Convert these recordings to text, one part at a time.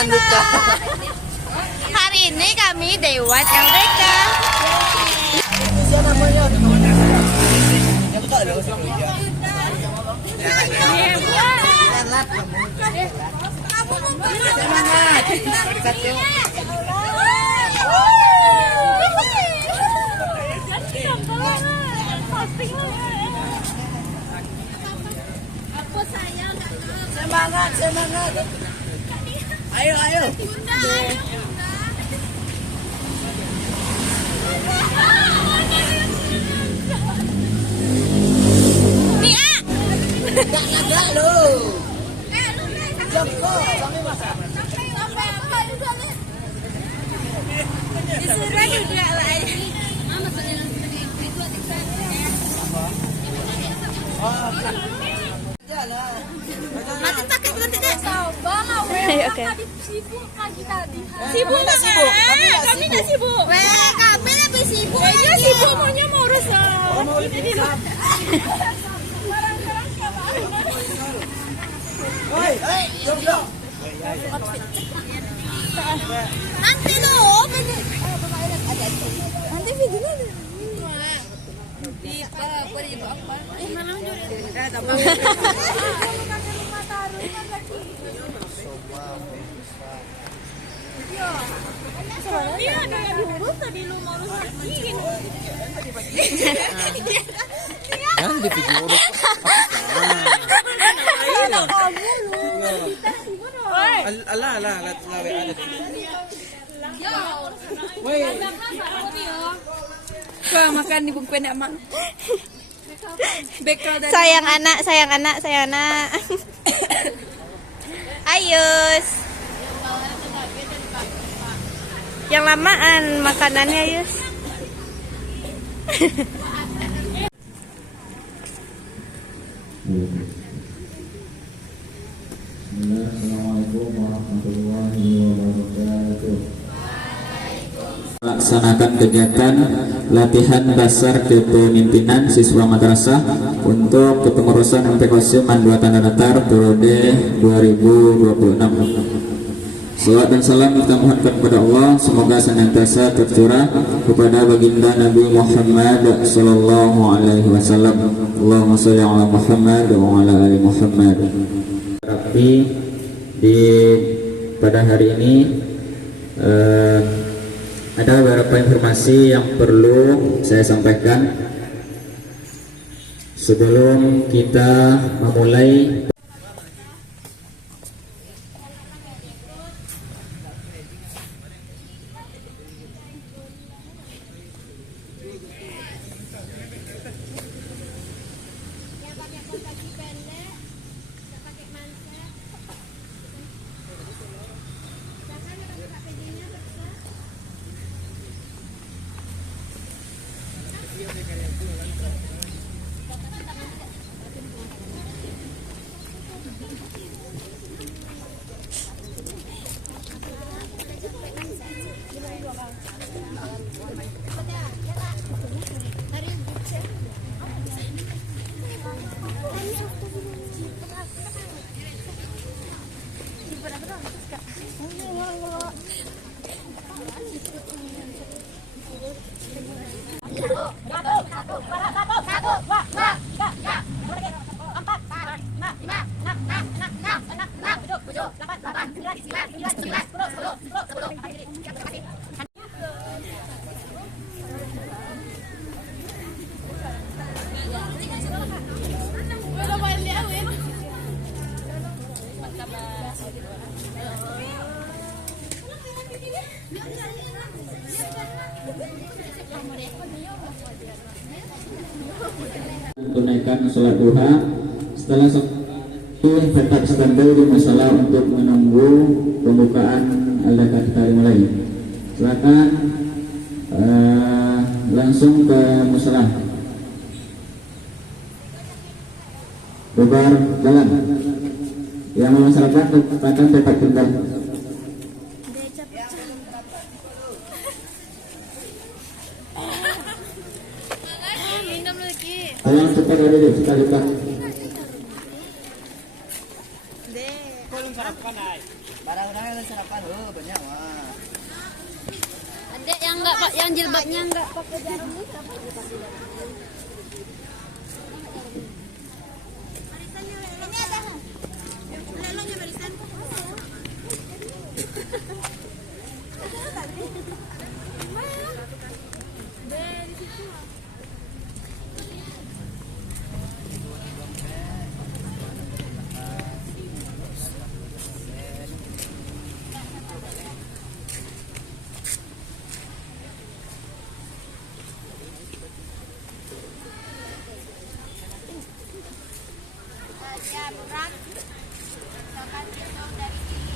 Jangan lupa. Hari ini kami Dewan LDK. Semangat, semangat. Ayo, ayo. Mia. Enggak ada lo. Joko, sampai masak. Disuruh juga lah. Nanti pakai nanti deh. Oke. Sibuk pagi tadi. Sibuk nggak sibuk? Kami nggak sibuk. Kami lebih sibuk. Kayaknya sibuk maunya mau urus. Mau lebih besar. Hei, hei, Joko. Nanti lo. Nanti videonya Iya, ada yang diurus tadi lu mau urus lagi. Kan di video urus. Alah, alah, lawe ada. Woi. Wah, makan di bungkuin emang. Sayang anak, sayang anak, sayang anak. Ayus. Yang lamaan makanannya, Yus. Assalamualaikum warahmatullahi wabarakatuh. Melaksanakan kegiatan latihan dasar kepemimpinan siswa madrasah untuk kepengurusan MPK Mandua Tanda Datar periode 2026. Salawat dan salam kita mohonkan kepada Allah, semoga senantiasa tercurah kepada baginda Nabi Muhammad sallallahu alaihi wasallam. Allahumma shalli ala Muhammad wa ala ali Muhammad. Tapi pada hari ini ada beberapa informasi yang perlu saya sampaikan sebelum kita memulai. Tunaikan sholat duha. Setelah itu tetap standby di masalah untuk menunggu pembukaan LDK kita dimulai. Silakan langsung ke musola. Bubar jalan. Yang masyarakat akan tetap tinggal. Tolong cepat ada di sekali Pak. Deh. Barang-barang yang sarapan, banyak mah. Adek yang enggak Pak, yang jilbabnya enggak pakai jarum itu apa pakai jarum? Ini ada. Lelonya barisan. Ya, berat. Makan itu dari sini.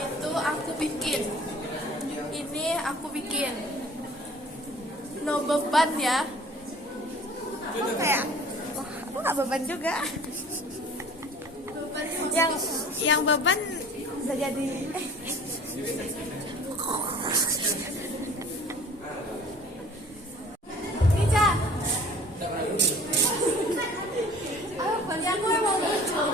Itu aku bikin. Ini aku bikin. No beban ya. Aku kayak, wah, aku nggak beban juga. Yang beban udah jadi. Nica. Apa yang gue mau lucu?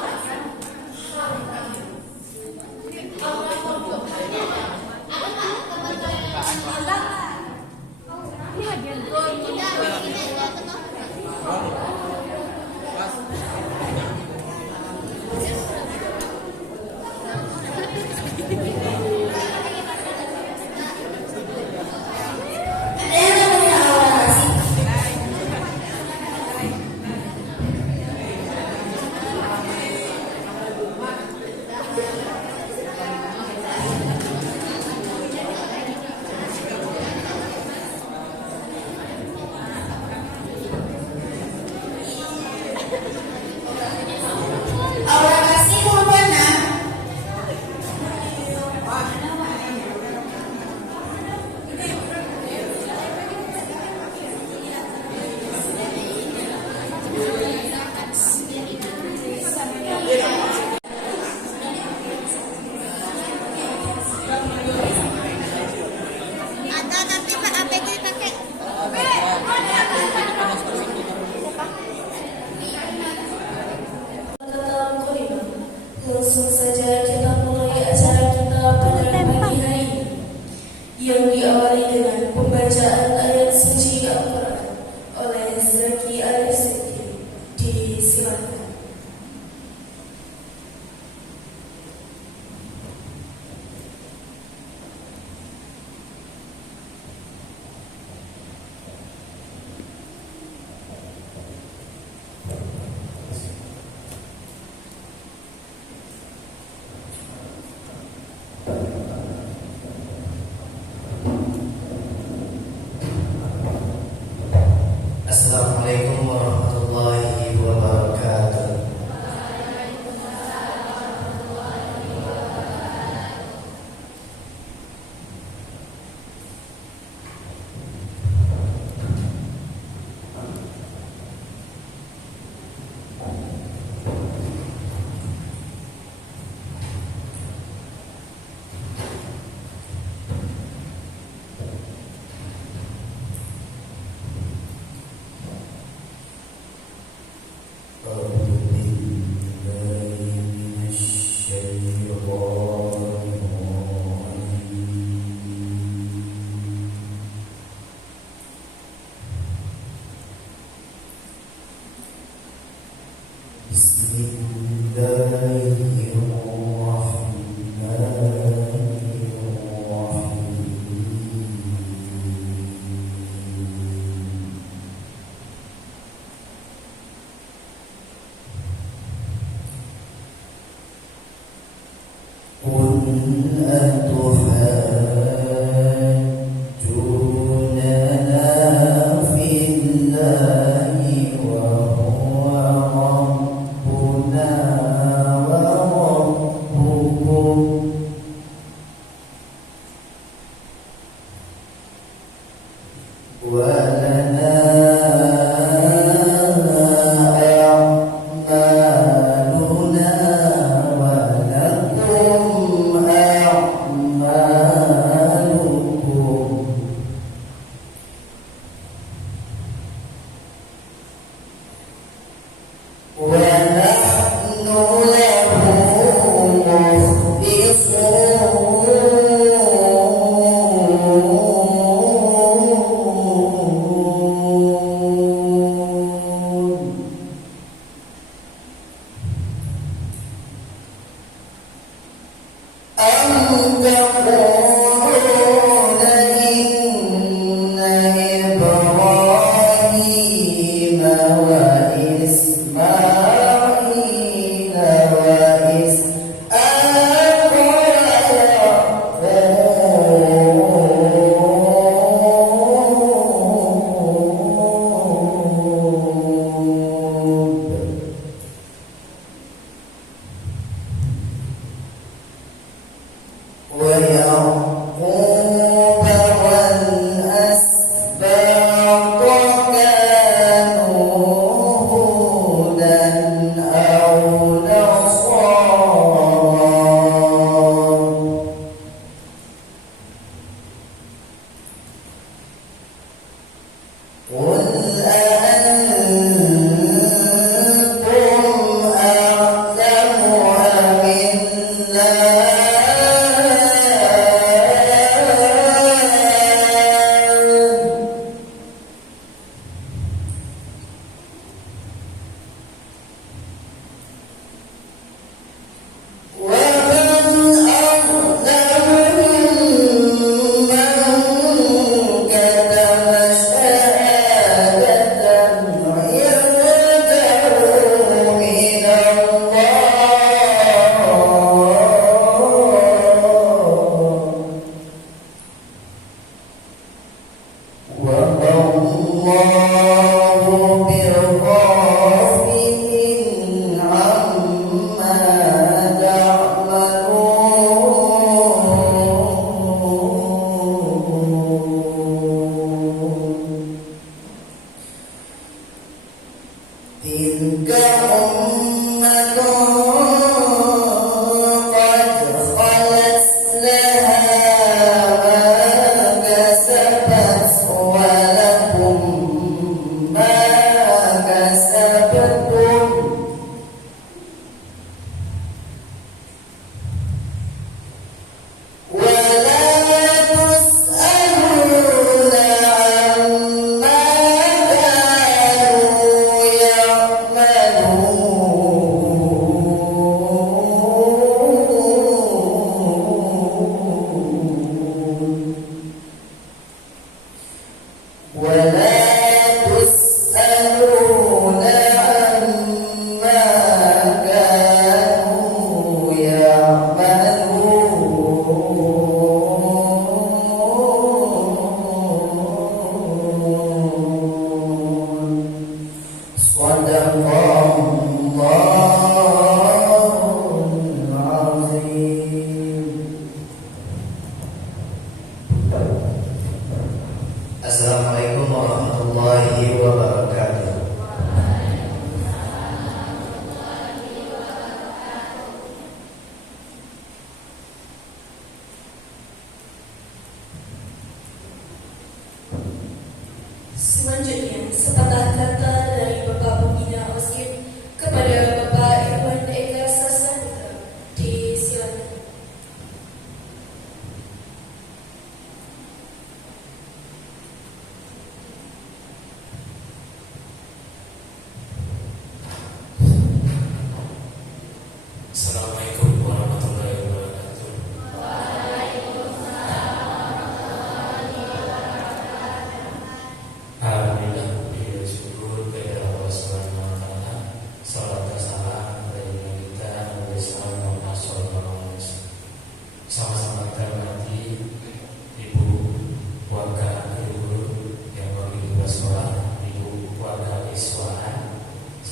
Selanjutnya, sepatah kata dari Bapak Pembina Masjid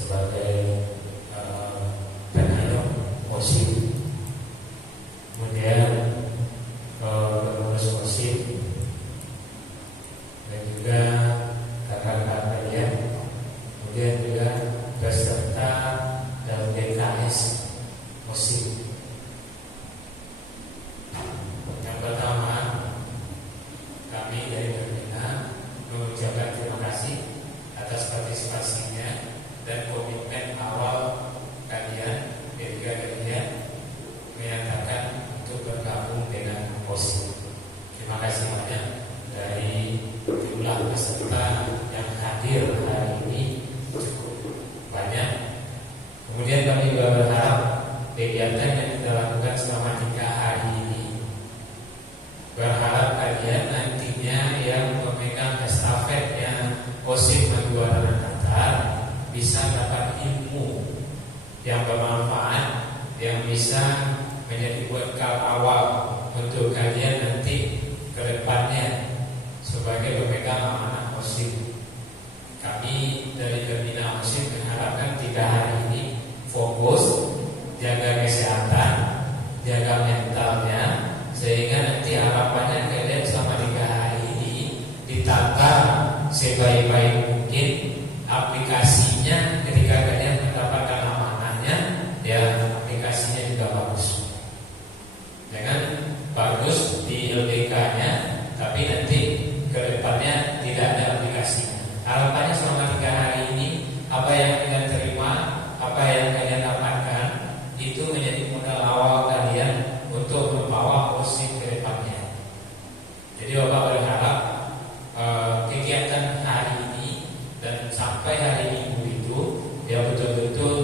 sebagai penayong OSIP. Kemudian pengurus OSIP dan juga kakak-kakak ya, kemudian juga peserta dalam DKS OSIP. Yang pertama, kami dari Berbina mengucapkan terima kasih atas partisipasinya dan komitmen awal kalian ketika kalian menyatakan untuk bergabung dengan OSIP. Terima kasih banyak dari jumlah peserta yang hadir hari ini cukup banyak. Kemudian kami juga berharap kegiatan yang kita lakukan selama 3 hari ini, berharap kalian nantinya yang memegang estafetnya OSIP Madura Tanah bisa dapat ilmu yang bermanfaat, yang bisa menjadi bekal awal untuk kalian nanti ke depannya sebagai pemegang amanah OSIP. Kami dari Pembina OSIP mengharapkan 3 hari ini fokus, jaga kesehatan, jaga mentalnya, sehingga nanti harapannya kalian selama 3 hari ini ditata sebaik-baik mungkin aplikasinya. Ketika kalian mendapatkan amanahnya, ya aplikasinya juga bagus. Jangan bagus di LDK-nya, tapi nanti ke depannya tidak ada aplikasinya. Harapannya selama 3 hari ini, apa yang kalian terima, apa yang kalian dapatkan, itu menjadi modal awal kalian untuk membawa OSIP ke depannya. Jadi Bapak berharap kegiatan hari ini dan sampai hari Minggu itu ya betul-betul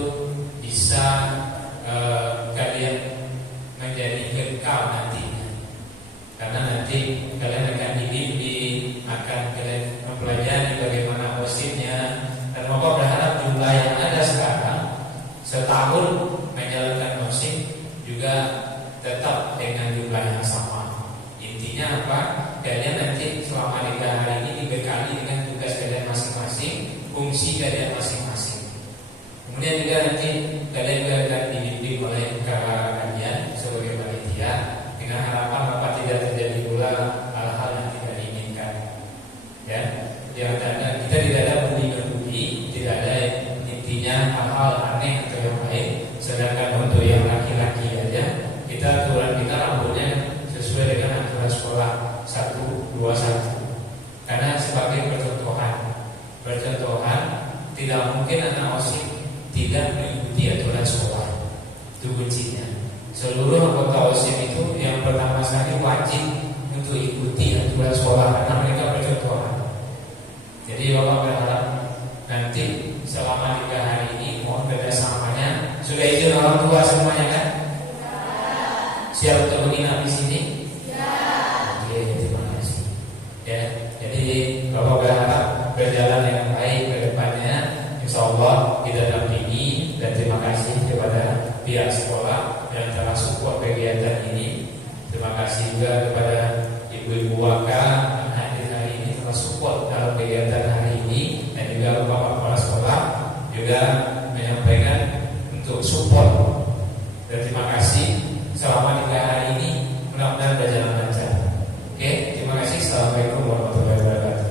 bisa kalian menjadi bekal nantinya. Karena nanti kalian akan akan kalian mempelajari bagaimana OSIP-nya, dan Bapak berharap jumlah yang ada sekarang setahun menjalankan OSIP juga tetap dengan jumlah yang sama. Intinya apa? Kalian nanti selama 3 hari ini dibekali dengan tugas kalian masing-masing, fungsi kalian masing-masing. Kemudian juga nanti kalian juga akan dibimbing oleh kakak kalian sebagai panitia, dengan harapan Bapak tidak terjadi pula hal-hal yang tidak diinginkan. Ya, kita tidak ada bully-bully, tidak ada intinya hal-hal aneh atau yang lain. Sedangkan untuk yang laki-laki aja, aturan kita rambutnya sesuai dengan aturan sekolah 121. Karena sebagai percontohan tidak mungkin anak OSIP tidak mengikuti aturan sekolah. Itu kuncinya. Seluruh anggota OSIP itu yang pertama sekali wajib untuk ikuti aturan sekolah karena mereka percontohan. Jadi Bapak berharap nanti selama 3 hari ini mohon kerjasamanya. Sudah izin orang tua semuanya kan? Siap untuk menginap di sini? Ya. Oke, terima kasih. Ya, jadi Bapak berharap berjalan dengan baik ke depannya. Insya Allah kita dampingi, dan terima kasih kepada pihak sekolah yang telah support kegiatan ini. Terima kasih juga kepada ibu-ibu waka yang hadir hari ini telah support dalam kegiatan hari ini, dan juga Bapak kepala sekolah juga menyampaikan untuk support. Dan terima kasih selama 3 hari ini, mudah-mudahan berjalan lancar. Oke, terima kasih. Assalamualaikum warahmatullahi wabarakatuh.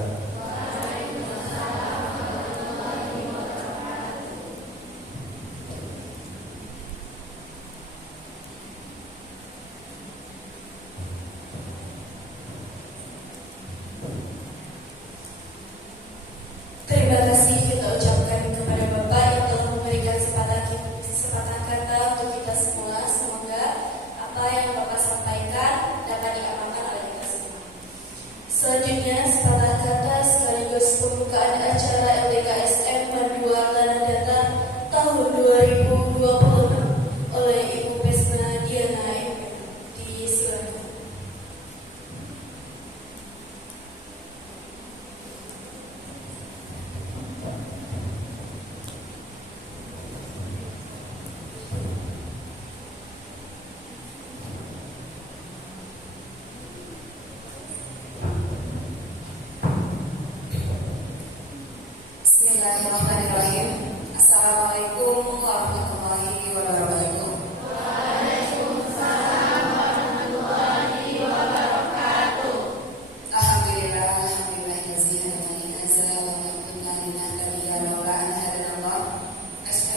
Terima kasih kita ucapkan kepada Bapak yang telah memberikan kesempatan kata untuk kita semua. Semoga apa yang Bapak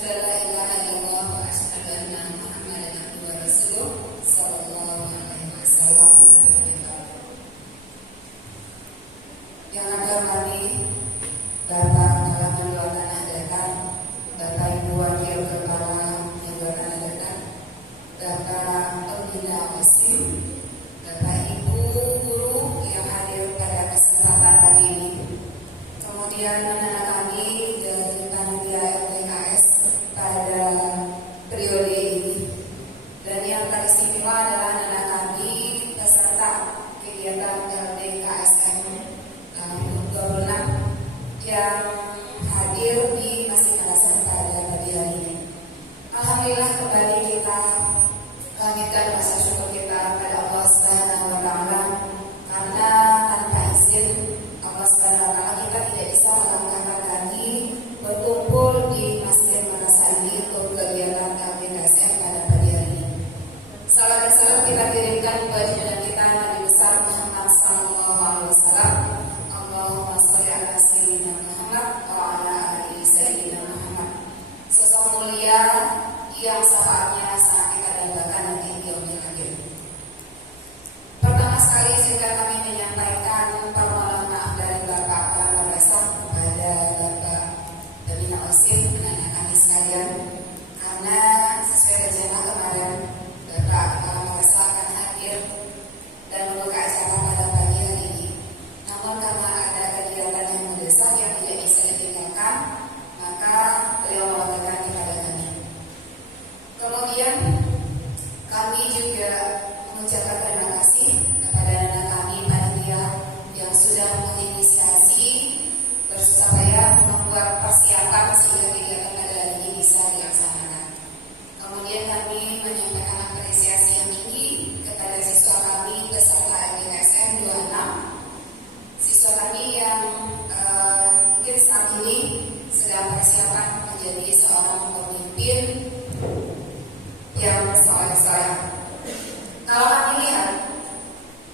asyhadu an la ilaha illallah wa asyhadu anna Muhammadan abduhu wa rasuluh sallallahu alaihi wasallam. Yang akan kami Bapak Kepala Kedua Tanah Datar, Bapak Ibu Wakil Kepala Kedua Tanah Datar, Bapak Pembina OSIM, Bapak Ibu guru yang hadir pada kesempatan pagi ini, kemudian anak-anak kami dari panitia LDKS pada periode ini, dan yang teristimewa adalah anak-anak kami peserta kegiatan LDKSM 26 yang hadir di Masjid Al-Hasan pada pagi hari ini. Alhamdulillah kembali kita lanjutkan rasa syukur kita pada Allah Subhanahu wa taala, karena tanpa izin Allah Subhanahu wa taala kita tidak bisa melangkahkan kami berkumpul di Masjid Al-Hasan ini untuk kegiatan LDKSM pada pagi hari ini. Salam dan salam kita kirimkan kepada junjungan kita Nabi besar Muhammad sallallahu alaihi wasallam. Allahumma sholli ala sayyidina Muhammad wa ala ali sayyidina Muhammad. Sosok mulia yang syafaatnya sangat kita dambakan nanti di yaumil akhir. Pertama sekali jika kami menyampaikan permohonan maaf dari Bapak Kepala Madrasah kepada Bapak Pembina OSIM, anak-anak kami sekalian, karena sesuai rencana kemarin Bapak Kepala Madrasah akan hadir dan membuka acara pada pagi hari ini. Namun karena ada kegiatan yang mendesak yang tidak bisa ditinggalkan, maka beliau mewakilkan kepada kami. Kemudian kami juga mengucapkan terima kasih kepada anak kami panitia yang sudah menginisiasi bersusah payah membuat persiapan sehingga kegiatan pada hari ini bisa dilaksanakan. Kemudian kami menyampaikan apresiasi yang tinggi kepada siswa kami peserta LDKSM 26, siswa kami yang mungkin saat ini sedang persiapan menjadi seorang pemimpin yang soleh-soleh. Kalau kami lihat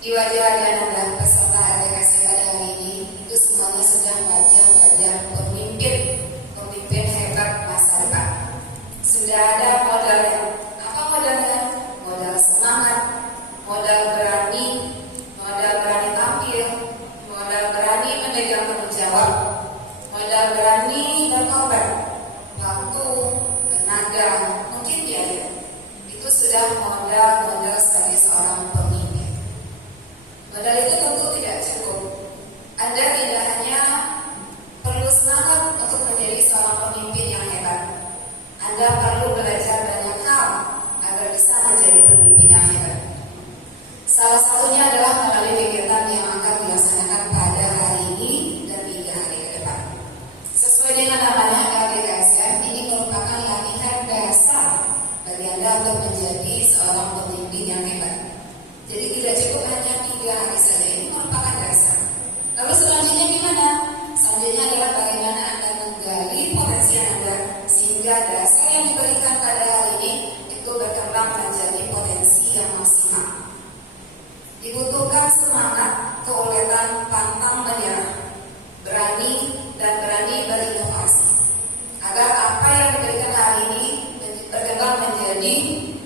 di wajah-wajah Anda peserta LDKSM pada hari ini, itu semuanya sedang wajah-wajah pemimpin hebat masa depan. Sudah ada modalnya. Apa modalnya? Modal semangat, modal berani tampil, modal berani memegang tanggung jawab, modal berani berkorban, waktu, tenaga, mungkin biaya. Itu sudah modal sebagai seorang pemimpin. Modal itu tentu tidak cukup. Anda tidak hanya perlu semangat untuk menjadi seorang pemimpin yang hebat. Anda perlu belajar banyak hal agar bisa menjadi pemimpin yang hebat. Salah satunya adalah melalui kegiatan yang akan dilaksanakan pada hari ini dan 3 hari ke depan. Sesuai dengan namanya LDKSM, ini merupakan latihan dasar bagi Anda untuk menjadi seorang pemimpin yang hebat. Jadi tidak cukup hanya 3 hari saja, ini merupakan dasar. Lalu selanjutnya gimana? Selanjutnya adalah bagaimana Anda menggali potensi Anda sehingga dasar yang diberikan pada hari ini itu berkembang menjadi potensi yang maksimal. Dibutuhkan semangat, keuletan, pantang menyerah, berani berinovasi, agar apa yang diberikan hari ini berkembang menjadi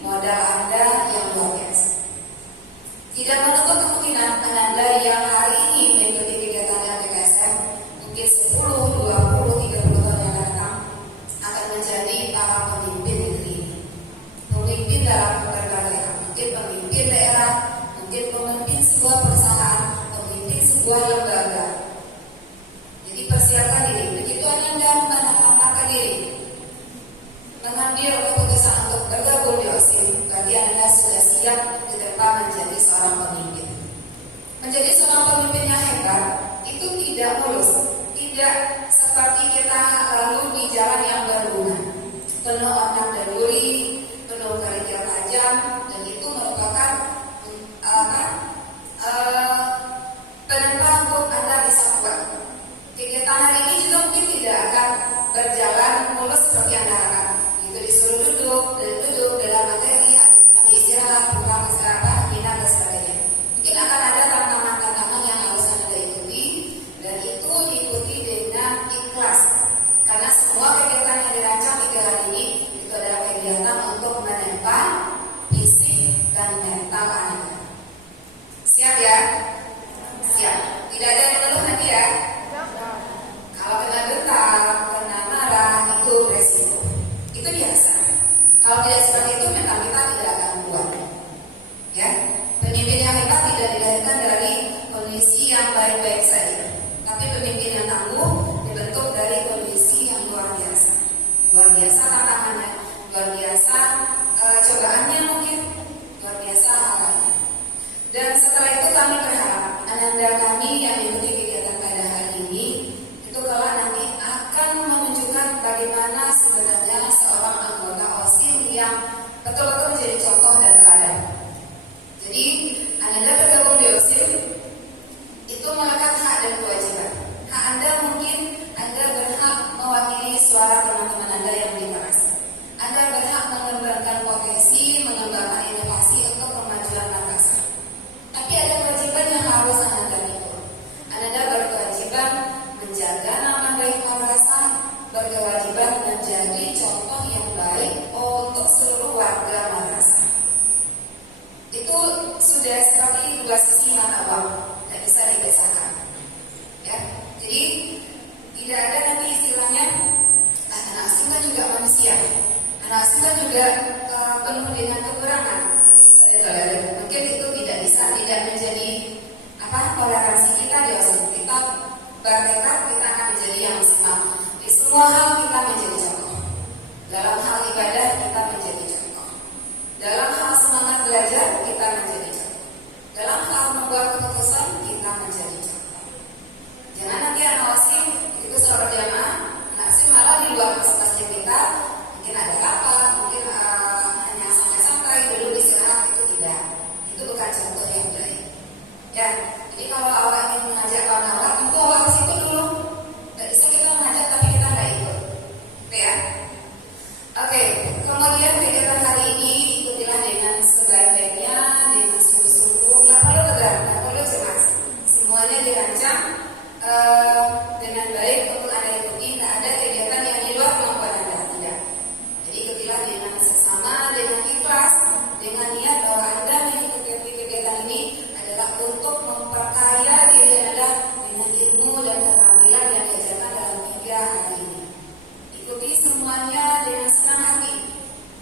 modal Anda yang luar biasa. Tidak menutup kemungkinan Anda yang hari ini mengikuti kegiatan LDKSM mungkin 10, 20, 30 tahun yang akan datang akan menjadi para pemimpin negeri ini. Pemimpin dalam berbagai hal, mungkin pemimpin daerah, mungkin pemimpin sebuah perusahaan, pemimpin sebuah lembaga. Jadi persiapkan diri. Begitu Anda menetapkan diri, mengambil keputusan untuk bergabung di OSIM, berarti Anda sudah siap ke depan menjadi seorang pemimpin. Menjadi seorang pemimpin yang hebat itu tidak mulus, tidak seperti kita lalu di jalan yang berbunga, penuh onak dan duri, penuh kerikil tajam, dan itu merupakan penentuan untuk Anda bisa kuat. Kegiatan hari ini juga mungkin tidak akan berjalan mulus seperti Anda harapkan. Itu disuruh duduk dalam materi, habis itu nanti istirahat, pulang istirahat, minat dan sebagainya. Mungkin akan ada tantangan-tantangan yang harus Anda ikuti, dan itu diikuti dengan ikhlas. Karena semua kegiatan yang dirancang 3 hari ini luar biasa tantangannya, luar biasa cobaannya mungkin, luar biasa halannya. Dan setelah itu kami berharap ananda kami yang mengikuti kegiatan pada hari ini itu kelak nanti akan menunjukkan bagaimana sebenarnya seorang anggota OSIM yang betul-betul menjadi contoh dan teladan. Jadi ananda bergabung di OSIM itu melekat hak dan kewajiban. Hak Anda mungkin Anda berhak mewakili suara teman-teman Anda yang di keras. Anda berhak mengembangkan potensi, mengembangkan inovasi untuk kemajuan bangsa. Tapi ada kewajiban yang harus Anda pikul. Anda berkewajiban menjaga nama baik madrasah, berkewajiban menjadi contoh yang baik untuk seluruh warga madrasah. Itu sudah seperti dua sisi mata uang, tidak bisa dipisahkan. Ya, jadi tidak ada nanti istilahnya anak asing kan juga manusia, anak asing kan juga penuh dengan kekurangan. Itu bisa ditolerir. Mungkin itu tidak bisa, tidak menjadi toleransi kita di OSIM. Kita bertekad kita akan menjadi yang maksimal. Di semua hal kita menjadi contoh. Dalam hal ibadah kita menjadi contoh. Dalam hal semangat belajar kita menjadi contoh. Dalam hal membuat keputusan kita menjadi contoh. Jangan nanti anak OSIM itu seorang jamaah, anak OSIM malah di luar kelasnya kita mungkin ada apa, mungkin hanya santai-santai dulu istirahat, itu tidak. Itu bukan contoh yang baik. Ya, jadi kalau awak ingin mengajak kawan awak, tentu awak ke situ dulu. Tidak bisa kita mengajak tapi kita nggak ikut. Oke ya? Oke, kemudian kegiatan hari ini ikutilah dengan sebaik-baiknya, dengan sungguh-sungguh, nggak perlu tegang, nggak perlu cemas. Semuanya dirancang dengan baik untuk Anda ikuti. Tidak ada kegiatan yang di luar kemampuan Anda, tidak. Jadi ikutilah dengan sesama, dengan ikhlas, dengan niat bahwa Anda mengikuti kegiatan ini adalah untuk memperkaya diri Anda dengan ilmu dan keterampilan yang diajarkan dalam 3 hari ini. Ikuti semuanya dengan senang hati,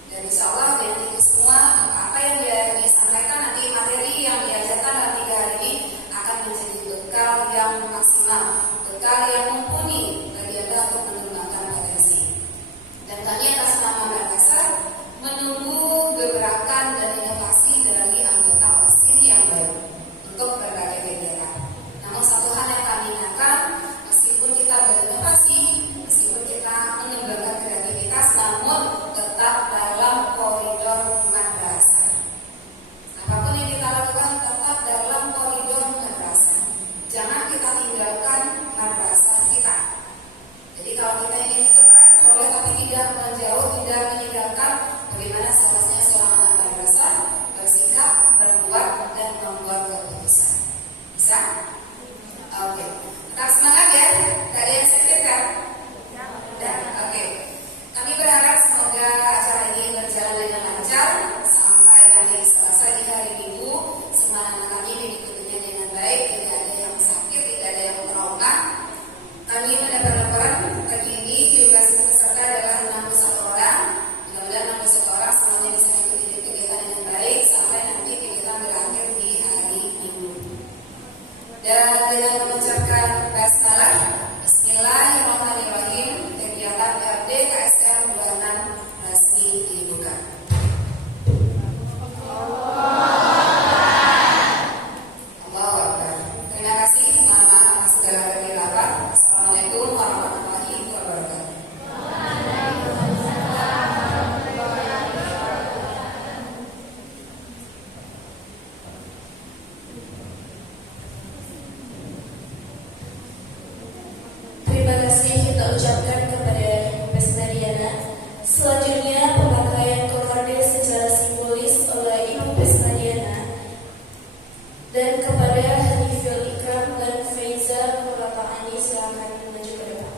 dan insya Allah dengan itu semua apa yang disampaikan nanti, materi yang diajarkan dalam 3 hari ini akan menjadi bekal yang maksimal, bekal yang mumpuni bagi Anda untuk mengembangkan potensi. Dan kami atas nama Makassar menunggu gebrakan dan inovasi dari anggota OSIM yang baru untuk berbagai kegiatan. Namun satu hal yang kami ingatkan, meskipun kita berinovasi, meskipun kita mengembangkan kreativitas, namun tetap dalam koridor madrasah. Apapun yang kita lakukan tetap dalam koridor madrasah. Jangan kita tinggalkan madrasah kita. Jadi kalau kita ingin ikut tren boleh, tapi tidak menjauh, tidak meninggalkan bagaimana seharusnya seorang anak madrasah bersikap, berbuat, dan membuat keputusan. Bisa? Oke. Tetap semangat ya. Gak ada yang sakit kan? Dan oke. Kami berharap semoga acara ini berjalan dengan lancar sampai nanti selesai di hari Minggu. Semua anak kami mengikutinya dengan baik, tidak ada yang sakit, tidak ada yang trauma. Kami mendapat laporan pagi ini jumlah peserta adalah 61 orang. Mudah-mudahan 61 orang semuanya bisa mengikuti kegiatan dengan baik sampai nanti kegiatan berakhir di hari Minggu. Dan dengan mengucapkan basmalah, Bismillahirrahmanirrahim, kegiatan RD KSM bulanan resmi dibuka. Allahu Akbar. Terima kasih, mohon maaf atas segala kekeliruan. Assalamualaikum warahmatullahi wabarakatuh. Terima kasih kita ucapkan kepada Mas Mariana. Selanjutnya pemakaian koorde secara simbolis oleh Ibu Mas Mariana, dan kepada Hanifil Ikram dan Faiza Nurapani silakan maju ke depan.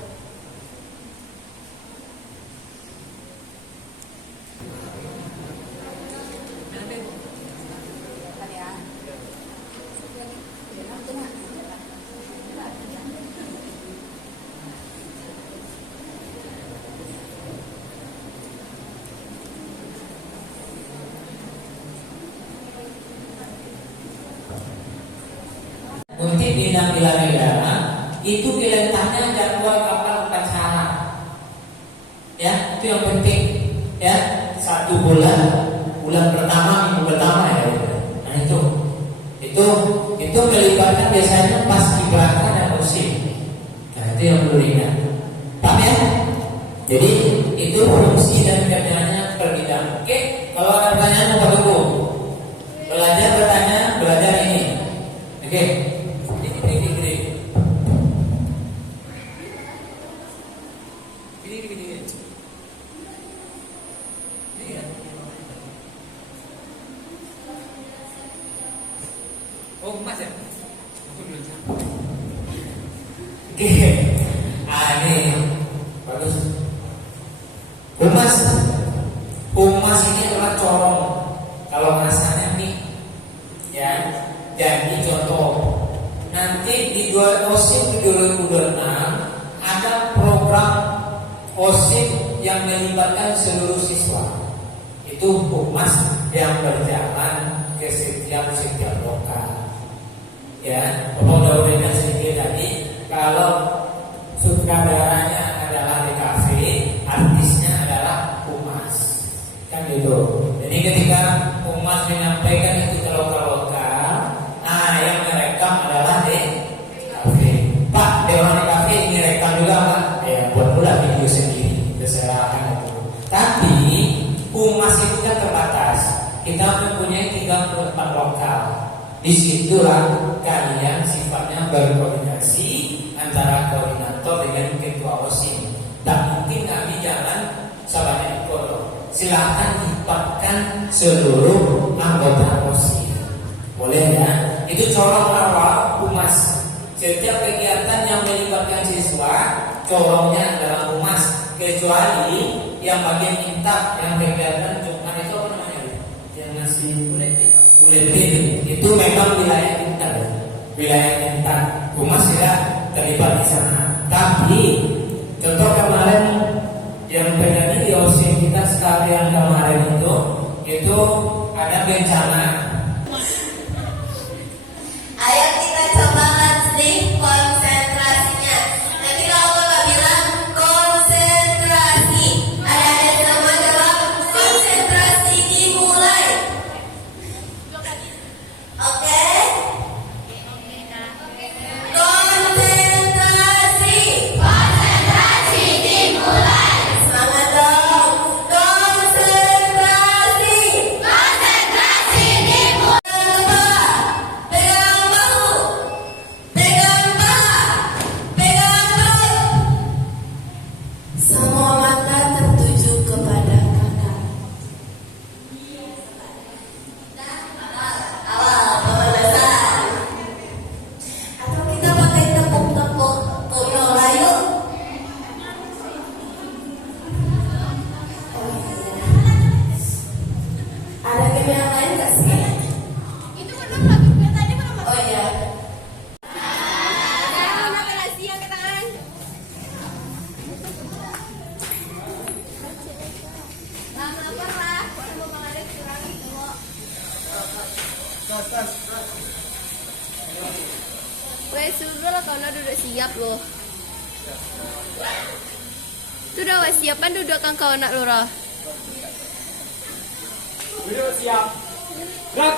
Untuk bidang itu kelihatannya jadwal kapan upacara, ya itu yang penting ya, 1 bulan pertama, minggu pertama ya. Nah itu melibatkan biasanya pas Ibraka dan musim. Nah itu yang perlu diingat. Paham ya? Jadi itu fungsi dan kerjanya per bidang. Oke, kalau ada pertanyaan Bapak Ibu, belajar bertanya, belajar ini. Oke. Oh, Mas ya? Aku belum sampai. Oke. Ini bagus. Humas ini adalah corong. Kalau rasanya nih, ya. Jadi contoh, nanti di OSIP 2026 ada program OSIP yang melibatkan seluruh siswa. Itu humas yang berjalan ke setiap lokal. Ya, Bapak udah berikan sedikit tadi. Kalau sutradaranya adalah DKV, artisnya adalah humas, kan gitu. Jadi ketika humas menyampaikan itu ke lokal-lokal, nah yang merekam adalah DKV. Pak, Dewan DKV ini rekam juga Pak? Ya, buat pula video sendiri, terserah kan itu. Tapi humas itu kan terbatas. Kita mempunyai 34 lokal. Disitulah kalian sifatnya berkoordinasi antara koordinator dengan ketua OSIP. Tak mungkin kami jalan sahabatnya ikut. Silahkan libatkan seluruh anggota OSIP. Boleh ya? Itu corong awal humas. Setiap kegiatan yang melibatkan siswa, corongnya adalah humas. Kecuali yang bagian intap, yang kegiatan Jumat itu apa namanya? Yang ngasih Uletin itu memang wilayah Intan, humas tidak terlibat di sana. Tapi contoh kemarin yang terjadi di OSIP kita sekalian kemarin itu ada bencana. Ayo kita coba lihat konsentrasinya. Nanti kalau Bapak bilang konsentrasi, ada semua jawab konsentrasi dimulai. Oke? Konsentrasi dimulai. Semangat dong. Konsentrasi dimulai. Pegang bahu, pegang paha, pegang perut. Semua mata tertuju kepada kakak. Awal pemanasan. Atau kita pakai tepuk-tepuk kuno layu. Oh iya. Ada game yang lain gak sih? Itu belum lagi tadi belum. Oh iya. Wes suruh lah kau duduk siap loh. Tu dah wes siapan duduk kan kau nak lurah. Duduk siap. Gerak.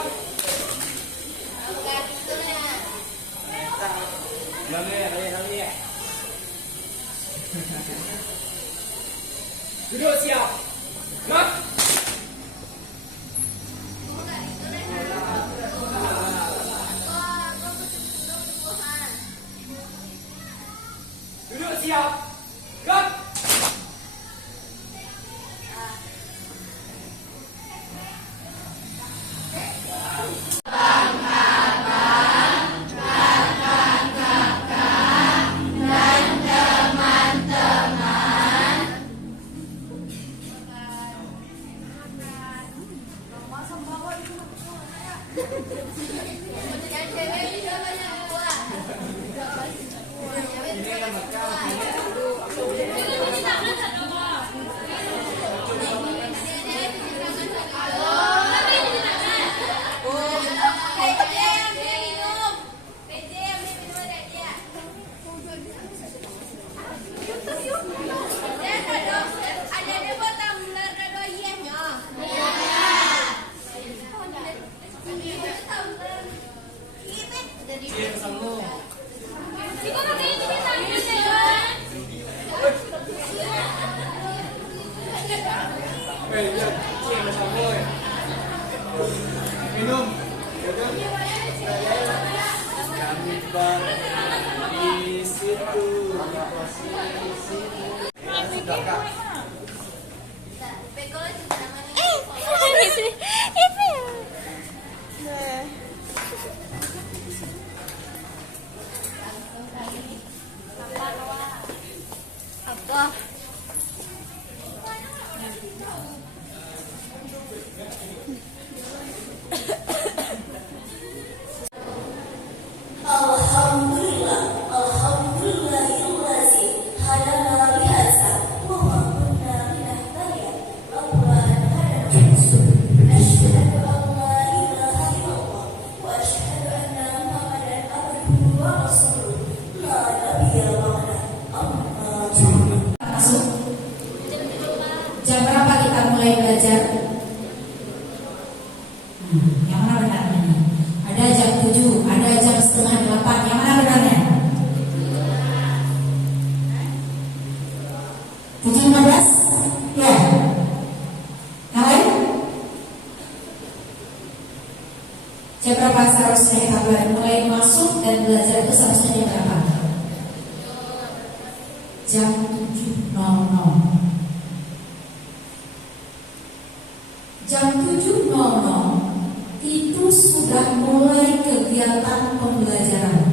Duduk siap. Gerak. Duduk siap. Gerak. Ada iya, minum. Gambar di situ. Sudah kak. Apa? Alhamdulillah, alhamdulillahillazi hadana li hadza wa ma kunna linahtadiya laula an hadana asyhadu an la ilaha illallah wa asyhadu anna muhammadan abduhu wa rasuluh la nabiyya ba'da amma masuk. Jam berapa kita mulai belajar? Yang mana benarnya? Ada jam 7, ada jam setengah 8. Yang mana benarnya? 7.15? Ya. Yang lain? Jam berapa seharusnya kita mulai masuk dan belajar itu seharusnya jam berapa? Jam 7.00. Jam 7.00 itu sudah mulai kegiatan pembelajaran.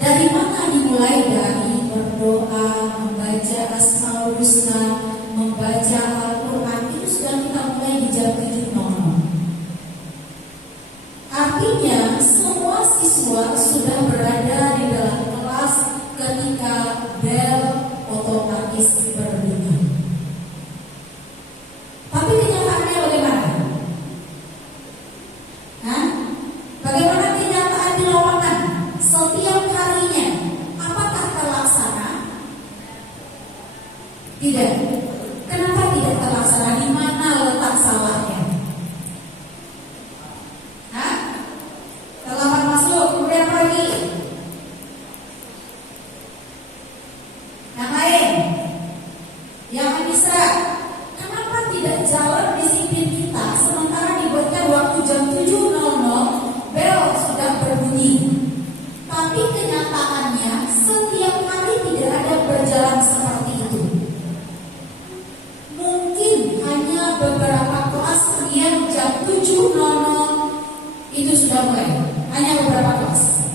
Dari mana dimulai? Dari berdoa, membaca Asmaul Husna, membaca Al-Quran. Itu sudah kita mulai di jam 7.00. Artinya semua siswa sudah berada di dalam kelas ketika bel otomatis berbunyi. Tapi kenyataannya bagaimana? Bagaimana kenyataan di lapangan setiap harinya? Apakah terlaksana? Tidak. Kenapa tidak terlaksana? Di mana letak salahnya? Terlambat masuk, kemudian apa lagi? Yang lain? Yang bisa? Kenapa tidak jalan disiplin kita sementara dibuatkan waktu jam 7.00? Bel sudah berbunyi, tapi kenyataannya setiap hari tidak ada berjalan seperti itu. Mungkin hanya beberapa kelas yang jam 7.00 itu sudah mulai, hanya beberapa kelas.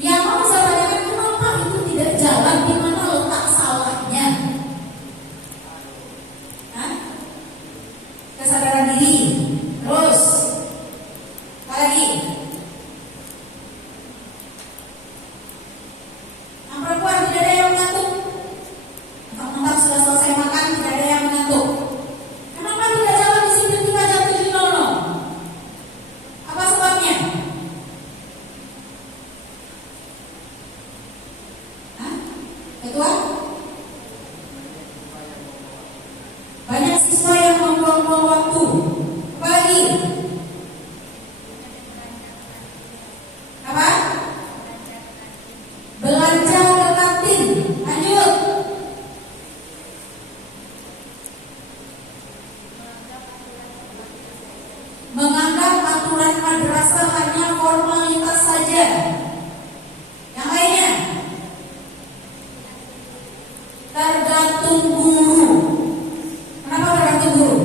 Yang mau saya tanyakan, kenapa itu tidak jalan? Di mana letak salahnya? Kesadaran diri, terus apa lagi? Yang perempuan tidak ada yang mengantuk. Mentang-mentang sudah selesai makan, tidak ada yang mengantuk. Kenapa tidak jalan disiplin kita jam 7.00? Apa sebabnya? Ketua? Banyak siswa yang membuang-buang waktu. Apa lagi? Apa? Belanja ke kantin. Lanjut. Menganggap aturan madrasah hanya formalitas saja. Yang lainnya? Tergantung guru. Kenapa tergantung guru?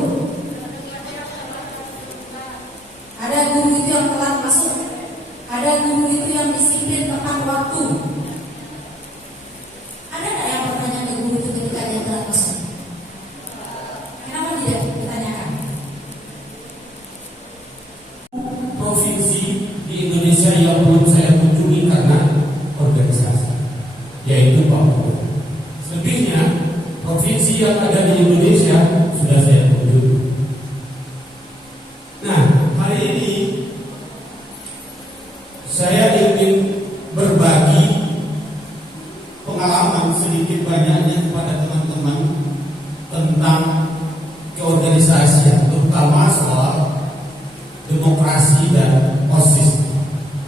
Ada guru itu yang telat masuk, ada guru itu yang disiplin tentang waktu. Ada nggak yang bertanya ke guru itu ketika dia telat masuk? Kenapa tidak ditanyakan? Provinsi di Indonesia yang belum saya kunjungi karena organisasi, yaitu Papua. Selebihnya provinsi yang ada di Indonesia sudah saya kunjungi. Nah, hari ini saya ingin berbagi pengalaman sedikit banyaknya kepada teman-teman tentang keorganisasian, terutama soal demokrasi dan OSIS.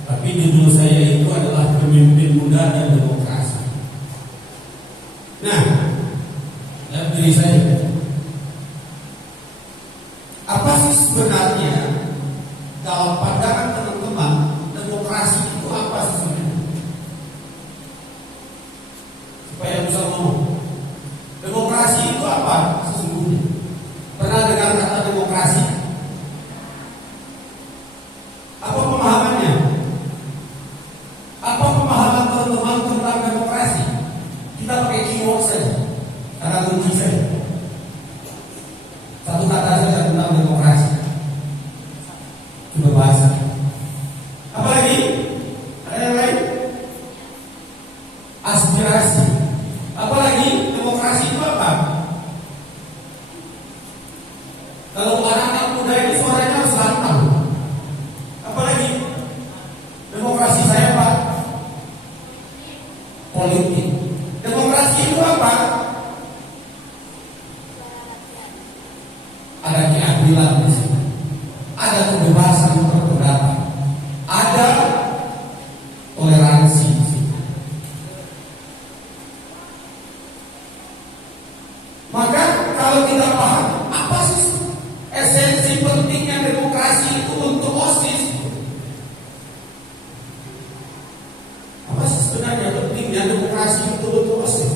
Tapi judul saya itu adalah Pemimpin Muda dan Demokrasi. Nah, lihat diri saya. dalam pandangan teman-teman demokrasi itu apa sesungguhnya? Supaya bisa ngomong. Demokrasi itu apa sesungguhnya? Pernah dengar kata demokrasi? Apa pemahamannya? Apa pemahaman teman-teman tentang demokrasi? Kita pakai keyword saja, kata kunci saja. Satu kata saja tentang demokrasi. Kebebasan. Apa lagi? Ada yang lain? Aspirasi. Apa lagi? Demokrasi itu apa? Kalau anak-anak muda ini suaranya harus lantang. Apa lagi? Demokrasi saya Pak? Politik. Demokrasi itu apa? Ada keadilan di sini. Ada kebebasan berpendapat. Ada toleransi di sini. Maka kalau kita paham apa sih esensi pentingnya demokrasi itu untuk OSIS? Apa sih sebenarnya pentingnya demokrasi itu untuk OSIS?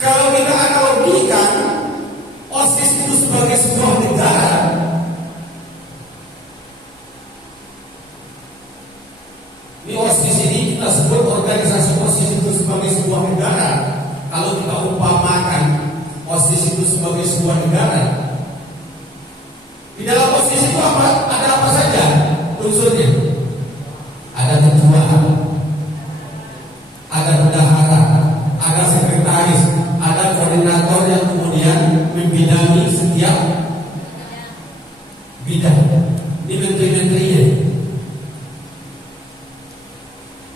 Kalau kita analogikan OSIS itu sebagai sebuah negara, di OSIS ini kita sebut organisasi OSIS itu sebagai sebuah negara. Kalau kita umpamakan OSIS itu sebagai sebuah negara, di dalam OSIS itu apa? Ada apa saja unsurnya? Ada ketua, ada bendahara, ada sekretaris, ada koordinator yang kemudian membidangi setiap bidang di menteri-menterinya.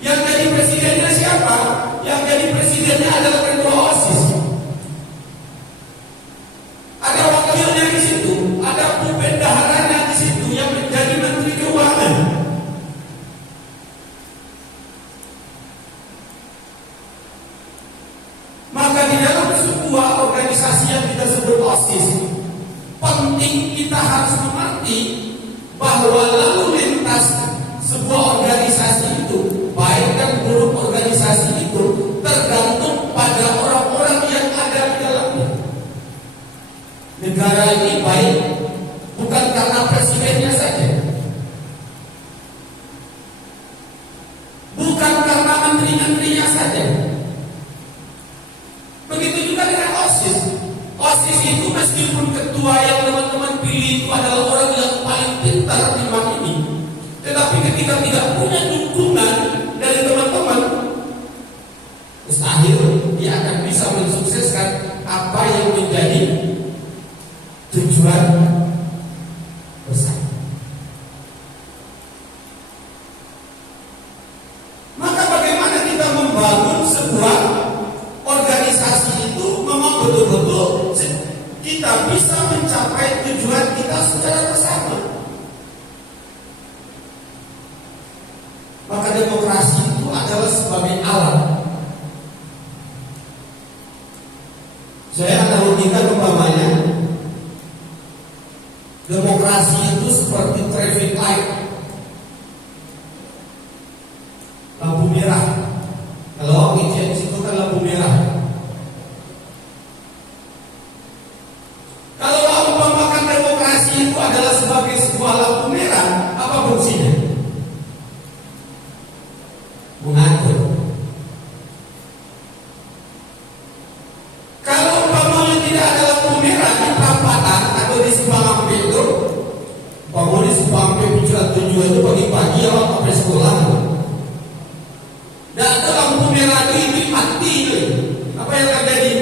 Yang jadi presidennya siapa? Yang jadi presidennya adalah ketua OSIS. Ada wakilnya di situ, ada bendaharanya di situ yang menjadi menteri keuangan. Maka di dalam sebuah organisasi yang kita sebut OSIS, penting kita harus mengerti bahwa lalu lintas sebuah organisasi itu, baik dan buruk organisasi itu, tergantung pada orang-orang yang ada di dalamnya. Negara ini baik bukan karena presidennya saja, bukan karena menteri-menterinya saja. Begitu juga dengan OSIS. OSIS itu meskipun ketua yang teman-teman pilih itu adalah orang yang paling pintar di bidang ini, tetapi ketika tidak punya dukungan dari teman-teman, mustahil dia akan bisa mensukseskan apa yang menjadi tujuan bersama. Maka bagaimana kita membangun sebuah organisasi itu memang betul-betul kita bisa mencapai tujuan kita secara bersama. Maka demokrasi itu adalah sebagai alat. Saya analogikan umpamanya, demokrasi itu seperti traffic light, lampu merah. Kalau ICS itu kan lampu merah. Kalau umpamakan demokrasi itu adalah sebagai sebuah lampu merah, apa fungsinya? Mengatur. Kalau umpamanya tidak ada lampu merah di perempatan atau di simpang Ampel itu, umpamanya di simpang Ampel tujuan itu pagi-pagi orang sampai sekolah. Dan ada lampu merah itu mati itu, apa yang terjadi?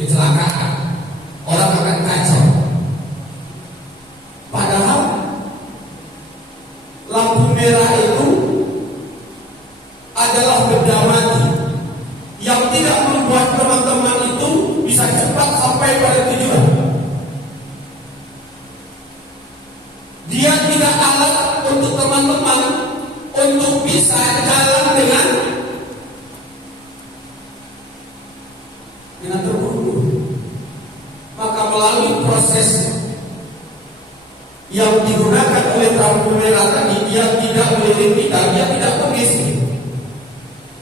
Kecelakaan. Orang akan kacau. Padahal lampu merah itu adalah benda mati yang tidak membuat teman-teman itu bisa cepat sampai pada tujuan. Dia tidak alat untuk teman-teman untuk bisa jalan dengan terburu-buru. Maka melalui proses yang digunakan oleh pramu merah tadi, dia tidak melirik kita, dia tidak permisi.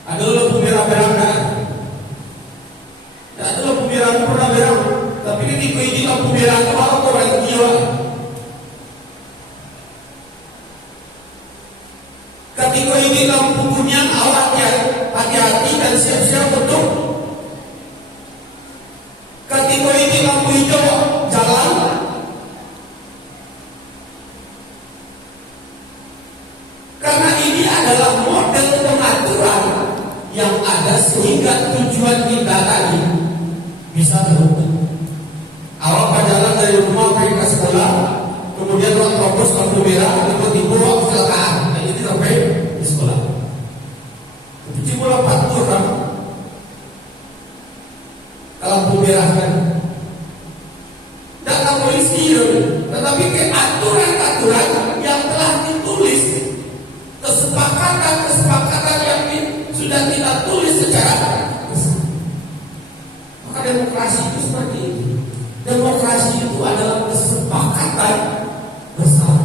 Adalah pemerah berangan. Tidak adalah pemerah pernah berang. Tapi ketika ini lampu merah itu orang jiwa. Ketika ini lampu kuning, awak hati-hati dan siap-siap untuk. Ketika ini lampu hijau, jalan. Karena ini adalah model pengaturan yang ada sehingga tujuan kita tadi bisa terwujud. Awak jalan dari rumah pergi ke sekolah, kemudian awak terobos lampu merah, tiba-tiba awak kecelakaan, dan itu sampai di sekolah. Itu cuma patuh kan? Kalau lampu merah kan, data polisi, tetapi ke aturan-aturan yang telah ditulis, kesepakatan yang sudah kita tulis secara besar. Maka demokrasi itu seperti itu. Demokrasi itu adalah kesepakatan bersama.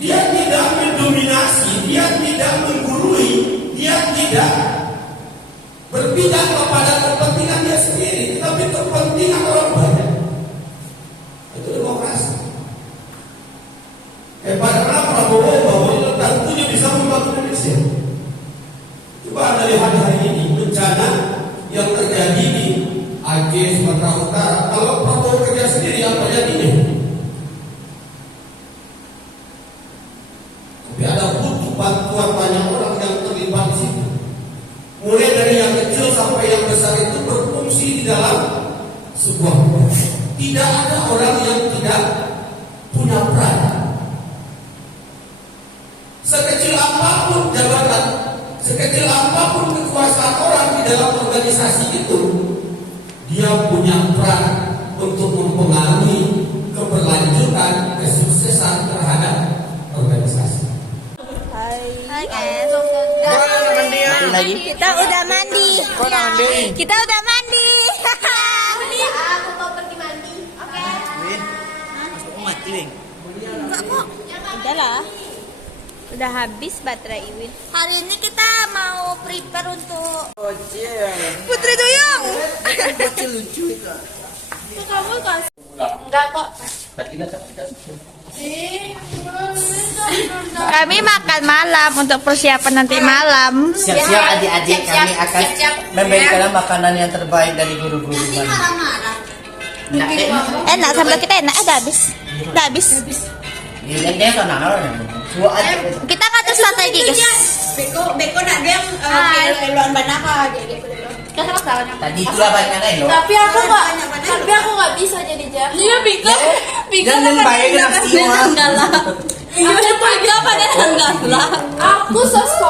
Dia tidak mendominasi, dia tidak menggurui, dia tidak berpihak kepada kepentingan dia sendiri, tetapi kepentingan orang banyak. Itu demokrasi. Hebatnya Prabowo bahwa ini tentunya bisa membantu Indonesia. Coba Anda lihat hari ini bencana yang terjadi di Aceh, Sumatera Utara. Kalau Prabowo kerja sendiri apa jadinya? Tapi ada butuh bantuan banyak orang yang terlibat di situ. Mulai dari yang kecil sampai yang besar itu berfungsi di dalam sebuah. Tidak ada orang yang tidak punya peran. Sekecil apapun jabatan, sekecil apapun kekuasaan orang di dalam organisasi itu, dia punya peran untuk mempengaruhi keberlanjutan, kesuksesan terhadap organisasi. Hai guys, kita udah mandi. Kita udah mandi. Aku mau pergi mandi. Oke. Win, masuk mati Win. Enggak kok. Udah lah. Udah habis baterai Iwin. Hari ini kita mau prepare untuk Putri Duyung. Kecil lucu itu. Kamu kasih? Enggak kok. Kami makan malam untuk persiapan nanti malam. Siap-siap adik-adik kami akan memberikan makanan yang terbaik dari guru-guru kami. Enak, sambal kita enak. Udah habis. Udah habis. Ini dia kan Kita ngatur strategi guys. Beko nak dia eluan banaka jadi. tadi itu banyak kan lo. Tapi aku nggak bisa jadi jago. Iya Beko. Jangan bayar nafsi mah. Iya pada enggak lah. Aku sesuatu